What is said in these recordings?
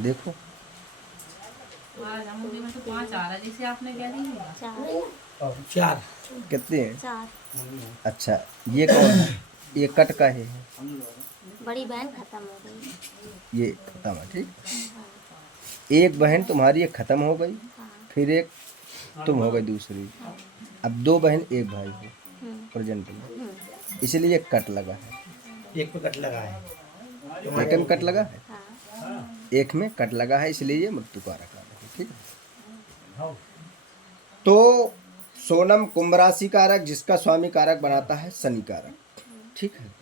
देखो आज अमूदी में तो 5 आ रहा है, जैसे आपने कह दी होगा। 4 4 कितने हैं? 4। अच्छा, ये कौन है? ये कट का है, बड़ी बहन खत्म हो गई। ये खत्म है। ठीक, एक बहन तुम्हारी एक खत्म हो गई, हाँ। फिर एक तुम हो गई दूसरी। अब 2 बहन 1 भाई हो प्रेजेंट में, इसलिए कट लगा है। एक पे कट लगा है। एक में कट लगा है, हाँ। एक में कट लगा है, इसलिए ये मृत्यु कारक है। ठीक है, तो सोनम कुंभ राशि कारक, जिसका स्वामी कारक बनाता है शनि कारक। ठीक है,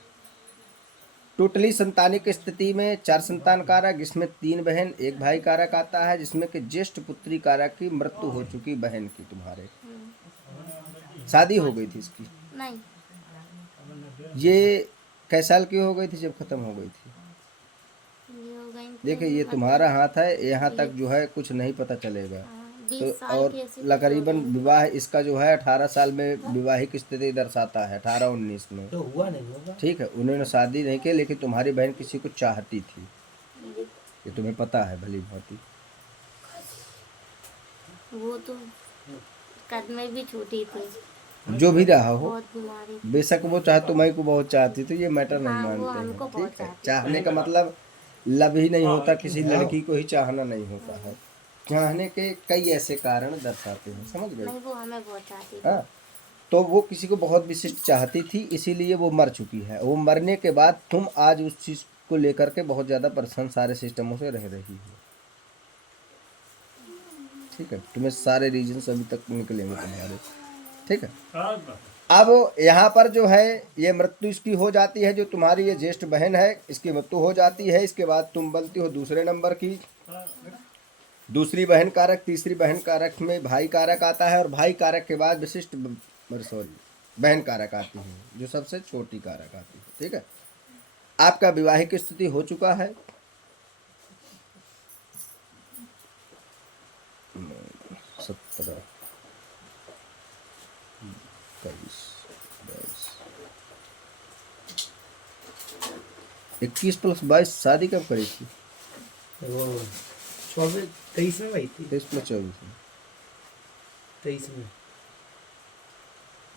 टोटली संतानिक स्थिति में 4 संतान कारक, जिसमें 3 बहन 1 भाई कारक आता है, जिसमें कि ज्येष्ठ पुत्री कारक की मृत्यु हो चुकी बहन की। तुम्हारे शादी हो गई थी इसकी? नहीं। ये कै साल की हो गई थी जब खत्म हो गई थी? ये हो गई थी देखिए, ये तुम्हारा हाथ है, यहाँ तक जो है कुछ नहीं पता चलेगा। 20 तो साल और की ऐसी कुछ हो तकरीबन गई। विवाह इसका जो है 18 साल में विवाहिक स्थिति दर्शाता है, 18-19 में। तो हुआ नहीं होगा। ठीक है, उन्होंने शादी नहीं की, लेकिन तुम्हारी बहन किसी को चाहती थी, ये तुम्हें पता है भली भांति। वो तो कद में भी छोटी थी, जो भी रहा हो, बहुत बीमारी थी। बेशक वो चाहे तुम्हें को बहुत चाहती, तो ये मैटर नहीं हाँ, वो मानते हमको हैं। बहुत ठीक है, चाहती थी। चाहने का मतलब लब ही नहीं होता, किसी लड़की को ही चाहना नहीं होता है। चाहने के कई ऐसे कारण दर्शाते हैं, समझ गए? नहीं, वो हमें बहुत चाहती थी। हाँ, तो वो किसी को बहुत विशिष्ट चाहती थी, इसीलिए वो मर चुकी है। वो मरने के बाद तुम आज उस चीज को लेकर के बहुत ज्यादा परेशान सारे सिस्टमों से रह रही हो। ठीक है, तुम्हें सारे रीजन अभी तक निकलेंगे तुम्हारे। ठीक है, अब यहाँ पर जो है ये मृत्यु इसकी हो जाती है, जो तुम्हारी ये ज्येष्ठ बहन है, इसकी मृत्यु हो जाती है। इसके बाद तुम बनती हो दूसरे नंबर की। दूसरी बहन कारक, तीसरी बहन कारक में भाई कारक आता है, और भाई कारक के बाद विशिष्ट सॉरी बहन कारक आती है, जो सबसे छोटी कारक आती है। ठीक है, आपका विवाहिक स्थिति हो चुका है। 17, 21, 21 + 22 शादी कब करी थी? वो 24 23 में भाई थी। 23 + 24 में। 23 में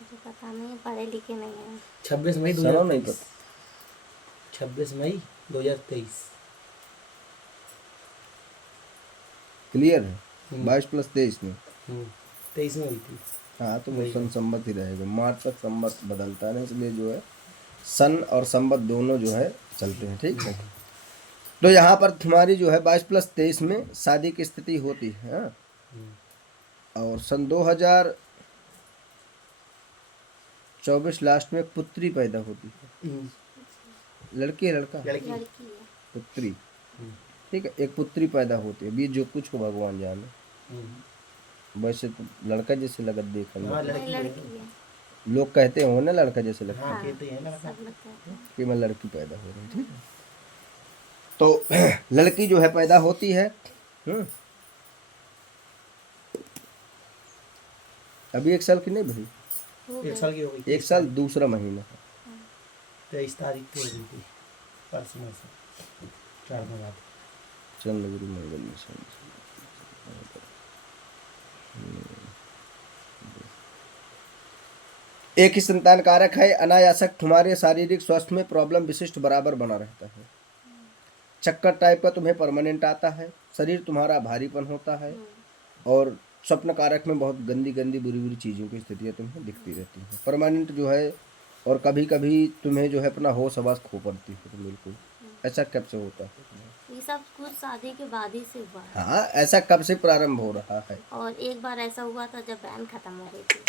मुझे पता नहीं, पढ़े लिखे नहीं है। 26 मई सालों नहीं 2023। पता। 26 मई 2023। क्लियर है? 22 + 23 में। 23 में हुई थी। हाँ, तो वो सन संवत ही रहेगा। मार्च तक संवत बदलता है, इसलिए जो है सन और संवत दोनों जो है चलते हैं। ठीक है, तो यहाँ पर तुम्हारी जो है 22 + 23 में शादी की स्थिति होती है। हाँ? और सन 2024 लास्ट में पुत्री पैदा होती है। लड़की है लड़का? लड़की। लड़की है। पुत्री। ठीक है, एक पुत्री पैदा होती है। अभी जो कुछ को भगवान जाने, वैसे तो लड़का जैसे लगत देखने हाँ, में। नहीं, लड़की है। लोग कहते हो ना लड़का जैसे लगता है, हाँ कहते हैं ना। सब लोग कहते हैं। कि मैं लड़की पैदा हो रही है। ठीक है, तो लड़की जो है पैदा होती है। अभी 1 साल की नहीं भाई, हो 1 गई। साल की हो गई। 1 साल दूसरा महीना है। 23 तारीख को हो गई थी, परसों से 4 दिन बाद। चंद्र गुरु मंगल में शनि। एक ही संतान कारक है, अनायासक तुम्हारे शारीरिक स्वास्थ्य में प्रॉब्लम विशिष्ट बराबर बना रहता है। चक्कर टाइप का तुम्हें परमानेंट आता है, शरीर तुम्हारा भारीपन होता है, और स्वप्न कारक में बहुत गंदी गंदी बुरी बुरी चीज़ों की स्थितियाँ तुम्हें दिखती रहती हैं परमानेंट जो है। और कभी कभी तुम्हें जो है अपना होश आवास खो पड़ती है। तो बिल्कुल ऐसा कब से होता है? ये सब कुछ शादी के बाद ही से हुआ है। हाँ, ऐसा कब से प्रारंभ हो रहा है? और एक बार ऐसा हुआ था जब बहन खत्म हो गई थी।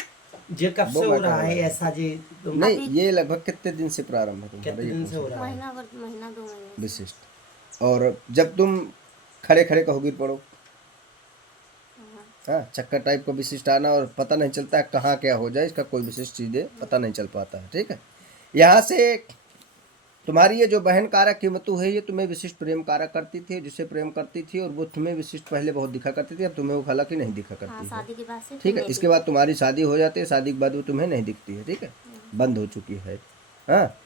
जे कब वो से हो मैटर रहा है है। ऐसा जी? तुम नहीं, ये लगभग कितने दिन से प्रारंभ है तुम्हारा? कितने ये दिन से हो पूछो। रहा है? महीना 2 महीने। विशिष्ट। और जब तुम खड़े खड़े कहो गिर पड़ो, हाँ, चक्कर टाइप का विशिष्ट आना, और पता नहीं चलता है कहाँ क्या हो जाए, इसका कोई विशिष्ट चीज़ें पता नहीं चल पाता है। ठीक है, यहाँ से तुम्हारी ये जो बहन कारक की मृत्यु है, ये तुम्हें विशिष्ट प्रेम कारक करती थी, जिससे प्रेम करती थी, और वो तुम्हें विशिष्ट पहले बहुत दिखा करती थी, अब तुम्हें वो हालांकि नहीं दिखा हाँ, करती है। शादी के बाद से ठीक है, फिर इसके बाद तुम्हारी शादी हो जाती है, शादी के बाद वो तुम्हें नहीं दिखती है। ठीक है, बंद हो चुकी है। हाँ,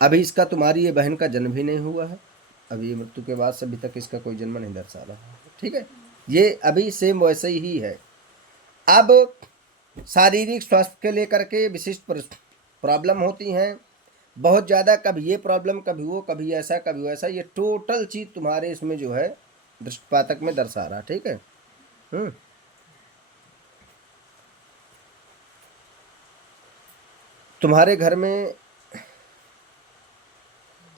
अभी इसका तुम्हारी ये बहन का जन्म भी नहीं हुआ है, अभी ये मृत्यु के बाद से अभी तक इसका कोई जन्म नहीं दर्शा रहा है, ठीक है। ये अभी सेम वैसे ही है। अब शारीरिक स्वास्थ्य के लेकर के विशिष्ट प्रॉब्लम होती हैं बहुत ज़्यादा, कभी ये प्रॉब्लम, कभी वो, कभी ऐसा, कभी वैसा। ये टोटल चीज़ तुम्हारे इसमें जो है दृष्टिपातक में दर्शा रहा, ठीक है। तुम्हारे घर में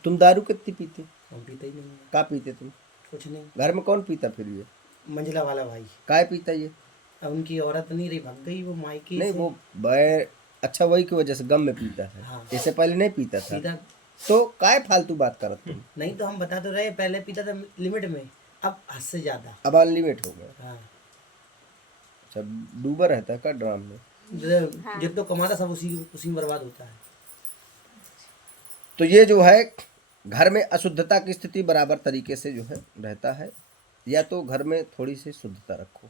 तुम दारू कितनी पीते? हम पीते ही नहीं है। का पीते तुम? कुछ नहीं। घर में कौन पीता फिर ये? मंझला वाला भाई। काय पीता ये? अब उनकी औरत नहीं रही, भाग गई वो मायके नहीं से। वो अच्छा वही की वजह से गम में पीता है। हाँ। इससे पहले नहीं पीता था। सीधा तो काय फालतू बात करत तुम? नहीं तो हम बता तो रहे, पहले पीता था लिमिट में, अब हद से ज्यादा। अब अनलिमिट हो गया। हाँ। अच्छा डूबा रहता है का ड्राम में? जितना कमाता सब उसी में बर्बाद होता है। तो ये जो है घर में अशुद्धता की स्थिति बराबर तरीके से जो है रहता है। या तो घर में थोड़ी सी शुद्धता रखो।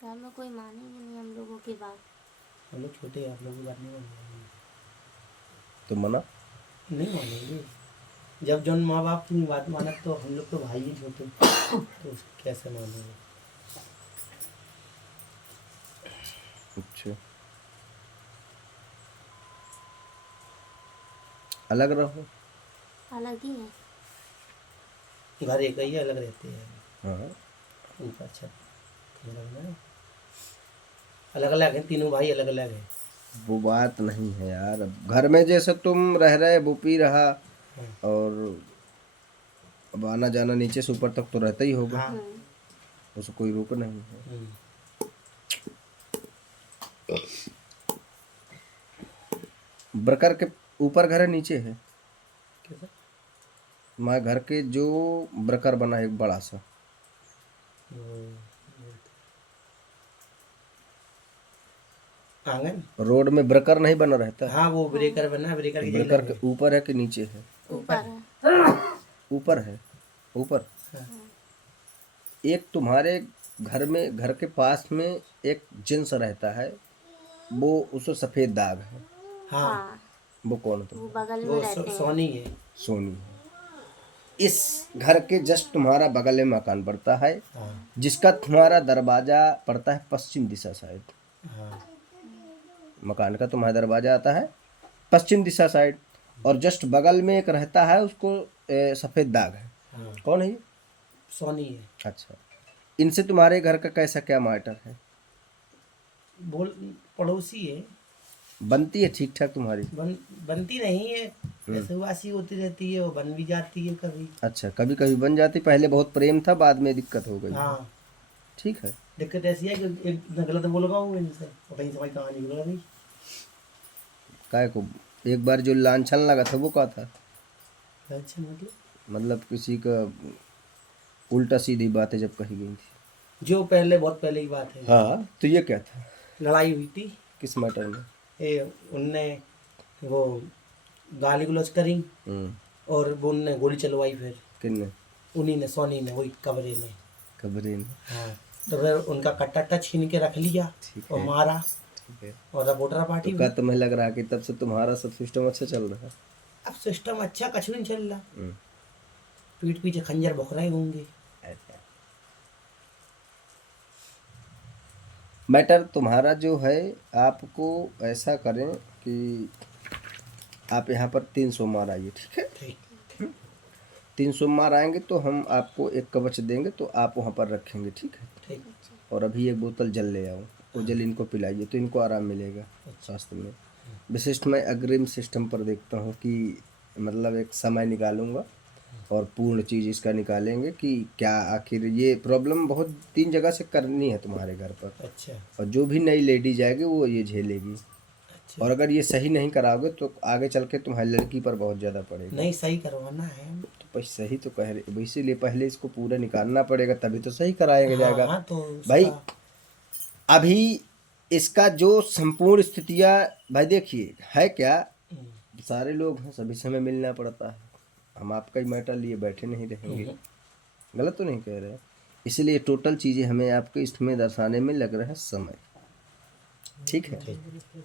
घर में कोई मानेंगे नहीं हम लोगों की बात। हम लोग छोटे हैं, आप लोगों की बात नहीं मानेंगे। तो मना नहीं मानेंगे। जब जौन माँ बाप की बात माना तो हम लोग तो भाई ही छोटे, तो कैसे मानेंगे। अच्छा अलग रहो। अलग ही है। घर एक ही है, अलग रहते हैं। हाँ ऊपर छत अलग अलग है, तीनों भाई अलग अलग है। वो बात नहीं है यार। अब घर में जैसे तुम रह रहे, वो पी रहा, और अब आना जाना नीचे से ऊपर तक तो रहता ही होगा। हाँ। उसको कोई रोक नहीं है। ब्रकर के ऊपर घर है नीचे है? कैसा? मैं घर के जो ब्रकर बना है एक बड़ा सा, आंगन रोड में ब्रकर नहीं बना रहता? हाँ वो ब्रेकर बना, ब्रेकर की ब्रकर जगह के ऊपर है कि नीचे है? ऊपर है। ऊपर है। ऊपर एक तुम्हारे घर में, घर के पास में एक जिन्स रहता है, वो उसको सफेद दाग है। हाँ वो कौन वो तुम? बगल में वो रहते हैं। सोनी है। सोनी है। इस घर के जस्ट तुम्हारा बगल में मकान पड़ता है, हाँ जिसका तुम्हारा दरवाजा पड़ता है पश्चिम दिशा साइड। हाँ मकान का तुम्हारा दरवाजा आता है पश्चिम दिशा साइड, और जस्ट बगल में एक रहता है, उसको सफेद दाग है। हाँ कौन है ये? सोनी है। अच्छा इनसे तुम्हारे घर का कैसा क्या मैटर है? बोल पड़ोसी है। बनती है ठीक ठाक तुम्हारी? बनती नहीं है, ऐसे वासी होती रहती है, वो बन भी जाती है कभी। अच्छा कभी कभी बन जाती, पहले बहुत प्रेम था, बाद में दिक्कत हो गई। हाँ ठीक है। दिक्कत ऐसी है कि एक गलत बोल रहा हूँ इनसे, और कहीं से भाई कहानी बोल रही। काय को एक बार जो लांछन लगा था वो क्या था? अच्छा मतलब किसी का उल्टा सीधी बातें जब कही गई थी। जो पहले बहुत पहले की बात है। हाँ तो ये क्या था? लड़ाई हुई थी। किस मैटर में? उनने वो गाली गलौज करी, और वो उनने गोली चलवाई। फिर किन्ने? उन्हीं ने, सोनी ने, वही कमरे में। कबरे में? हाँ तो फिर उनका कट्टा छीन के रख लिया और मारा। ठीक है। और रिपोर्टर पार्टी तो क्या तुम्हें लग रहा है कि तब से तुम्हारा सब सिस्टम अच्छा चल रहा है? अब सिस्टम अच्छा कुछ नहीं चल रहा, पीठ पीछे खंजर भोंक रहे होंगे। मैटर तुम्हारा जो है, आपको ऐसा करें कि आप यहाँ पर 3 सोमवार आइए, ठीक है? ठीक 3 सोमवार आएंगे तो हम आपको एक कवच देंगे, तो आप वहाँ पर रखेंगे, ठीक है? ठीक। और अभी एक बोतल जल ले आओ, वो जल इनको पिलाइए तो इनको आराम मिलेगा स्वास्थ्य में। विशिष्ट मैं अग्रिम सिस्टम पर देखता हूँ कि मतलब एक समय निकालूंगा और पूर्ण चीज़ इसका निकालेंगे कि क्या आखिर ये प्रॉब्लम बहुत 3 जगह से करनी है तुम्हारे घर पर। अच्छा और जो भी नई लेडी जाएगी वो ये झेलेगी। अच्छा। और अगर ये सही नहीं कराओगे तो आगे चल के तुम्हारी लड़की पर बहुत ज़्यादा पड़ेगा। नहीं सही करवाना है तो भाई सही तो कह रहे, इसीलिए पहले इसको पूरा निकालना पड़ेगा, तभी तो सही कराएंगे जाएगा। हाँ, तो भाई अभी इसका जो संपूर्ण स्थितियाँ भाई देखिए है क्या, सारे लोग हैं, सभी समय मिलना पड़ता है। हम आपका ही मैटर लिए बैठे नहीं रहेंगे, गलत तो नहीं कह रहे। इसलिए टोटल चीज़ें हमें आपके इसमें दर्शाने में लग रहा है समय। ठीक है।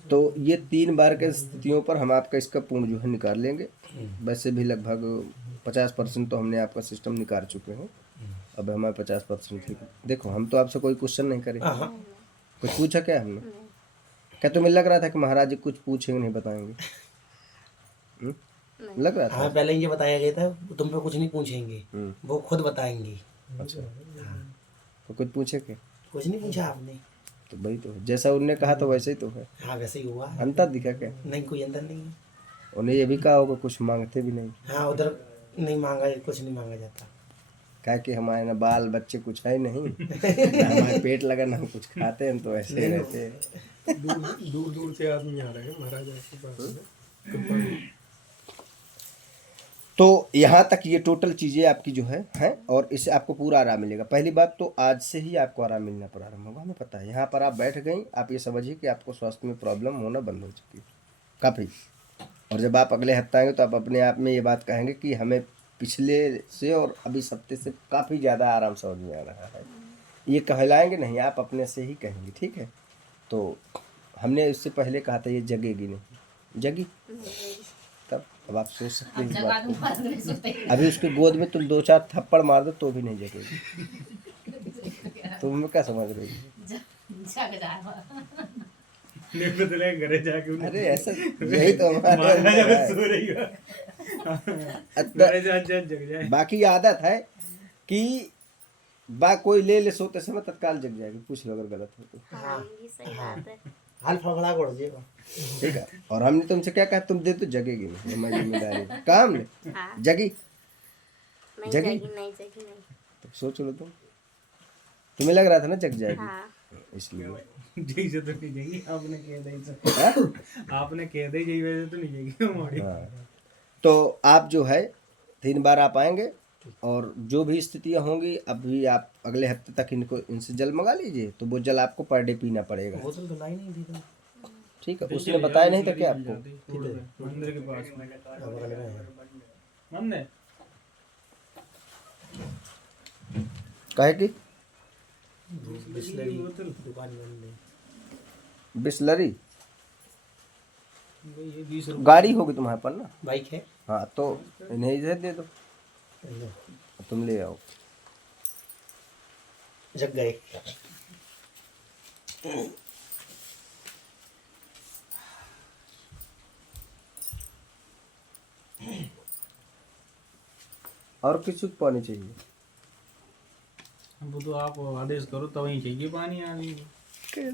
तो ये 3 बार के स्थितियों पर हम आपका इसका पूर्ण जो है निकाल लेंगे। वैसे भी लगभग 50% तो हमने आपका सिस्टम निकाल चुके हैं। अब हमारे 50% ठीक है। देखो हम तो आपसे कोई क्वेश्चन नहीं करें, कुछ पूछा क्या हमने? क्या तुम्हें लग रहा था कि महाराज जी कुछ पूछेंगे नहीं बताएंगे? लग रहा था? हाँ, पहले ये बताया गया था तुम पे कुछ नहीं पूछेंगे, वो खुद बताएंगे। अच्छा, हाँ, तो कुछ पूछे क्या? कुछ नहीं पूछा आपने। तो भाई तो जैसा उनने कहा तो वैसे ही तो है। हाँ, वैसे ही हुआ है। अंतर दिखा क्या? नहीं, कोई अंदर नहीं है। उन्हें ये भी कहा होगा कुछ मांगते भी नहीं। हाँ, उधर नहीं मांगा, कुछ नहीं मांगा जाता। क्या कि हमारे ना बाल बच्चे कुछ है नहीं, ना हमारे पेट लगा, ना हम कुछ खाते हैं, तो ऐसे ही रहते हैं। दूर दूर से आदमी आ रहे हैं महाराज के पास। तो यहाँ तक ये टोटल चीज़ें आपकी जो है हैं, और इससे आपको पूरा आराम मिलेगा। पहली बात तो आज से ही आपको आराम मिलना प्रारंभ होगा, हमें पता है। यहाँ पर आप बैठ गई, आप ये समझिए कि आपको स्वास्थ्य में प्रॉब्लम होना बंद हो चुकी है काफ़ी। और जब आप अगले हफ्ते आएंगे तो आप अपने आप में ये बात कहेंगे कि हमें पिछले से और अभी हफ्ते से काफ़ी ज़्यादा आराम समझ में आ रहा है। ये कहलाएंगे नहीं, आप अपने से ही कहेंगे, ठीक है। तो हमने इससे पहले कहा था ये जगेगी नहीं, जगी तब। अब आप सोच सकते हैं इस बात को। अभी उसके गोद में तुम 2-4 थप्पड़ मार दो तो भी नहीं जगेगी। तुम क्या समझ रही हो? जग जाएगा। घरे जाके अरे ऐसा यही तो हमारे अंदर है। बाकी आदत है कि कोई ले सोते समय तत्काल जग जाएगी, पूछ लो अगर गलत हो तो। हाँ, ये सही बात है। हाल फगड़ा कर दिएगा। ठीक है। और हमने तुमसे क्या कहा, तुम दे तो जगेगी नहीं, हमारी जिम्मेदारी है। कहा हमने हाँ, जगी? नहीं जगी? जगी, नहीं जगी, नहीं। तो सोच लो तुम, तुम्हें लग रहा था ना जग जाएगी, हाँ, इसलिए। जैसे तो नहीं जाएगी, आपने कह दी हाँ? आपने कह दी जई वैसे तो नहीं जाएगी हमारी। हाँ। तो आप जो है 3 बार आप आएंगे, और जो भी स्थितियां होंगी अभी आप अगले हफ्ते तक इनसे जल मंगा लीजिए, तो वो जल आपको पर डे पीना पड़ेगा। बोतल तो लाई नहीं थी तुम। ठीक है, उसने बताया नहीं था क्या आपको? मंदिर के पास में बगल में है। मंदिर कहे कि बिस्लरी दुकान बंद है। बिस्लरी ये 20 रुपये गाड़ी होगी तुम्हारे पर ना? बाइक है। हाँ, तो इन्हें इधर दे दो, तुम ले आओ। जग गए। और किसी को पानी चाहिए? वो तो आप आदेश करो तब ही चाहिए पानी आदमी को।